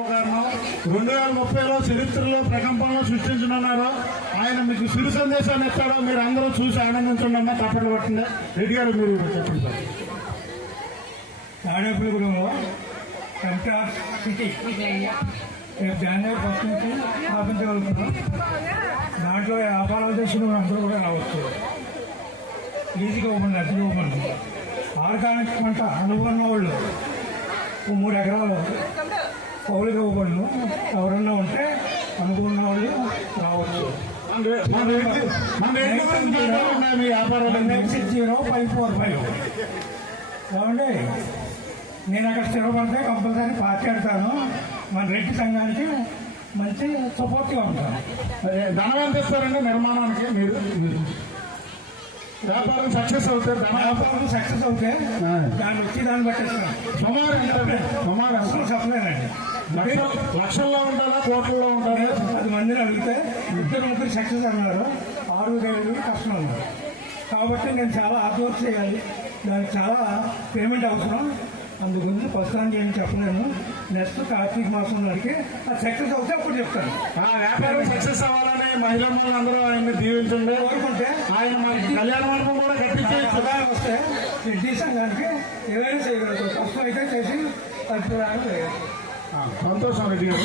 2030లో చరిత్రలో ప్రకంపనలు సృష్టించనున్నారు. ఆయన మీకు సిరు సందేశాన్ని ఇస్తాడో మీరు అందరూ చూసి ఆనందించండి. తప్పట్లు పట్టింది. రెడ్డి గారు మీరు చెప్పండి సార్. తాడేపల్లిగూడెంలో ఎంటార్ సిటీ రేపు జనవరి 1 నుంచి స్థాపించగలుగుతున్నాం. దాంట్లో వ్యాపారాలు చేసిన అందరూ కూడా రావచ్చు. ఈజీగా ఇవ్వండి, అతిగా ఇవ్వండి. ఆర్గానిక్ పంట అనుభవం ఉన్న వాళ్ళు 3 ఎకరాలు పౌలుగా ఇవ్వబడును. ఎవరన్నా ఉంటే అనుభవం ఉన్న వాళ్ళు రావచ్చు. 960-545 ఏమండి, నేను అక్కడ స్థిరపడితే కంపల్సరీ పార్టీ ఆడతాను. మన రెడ్డి సంఘానికి మంచి సపోర్ట్గా ఉంటాను. ధనం ఎంత ఇస్తారండి నిర్మాణానికి? మీరు వ్యాపారం సక్సెస్ అవుతారు. వ్యాపారం సక్సెస్ అవుతే దాన్ని వచ్చి దాన్ని బట్టి సుమారు చెప్పలేనండి. లక్షల్లో ఉంటుందా కోట్లలో ఉంటుందా? 10 మందిని అడిగితే 2-3 సక్సెస్ అన్నారు, 6-7 కష్టం అన్నారు. కాబట్టి నేను చాలా ఆర్డర్ చేయాలి, దానికి చాలా పేమెంట్ అవసరం. అందుగురించి ప్రస్తుతానికి ఏం చెప్పలేను. నెక్స్ట్ కార్తీక మాసం నాటికి అది సక్సెస్ అవుతే అప్పుడు చెప్తాను. వ్యాపారం సక్సెస్ అవ్వాలని మహిళా అందరూ ఆయన్ని దీవించండి. కోరుకుంటే ఆయన కళ్యాణ మండపం కూడా కట్టించే ఆదాయం వస్తే రెడ్డి సంఘానికి ఏదైనా చేయగలుగుతాం. కష్టం అయితే చేసి అభిప్రాయాలు చేయగలుగుతాం. సంతోషం రెడ్డి గారు.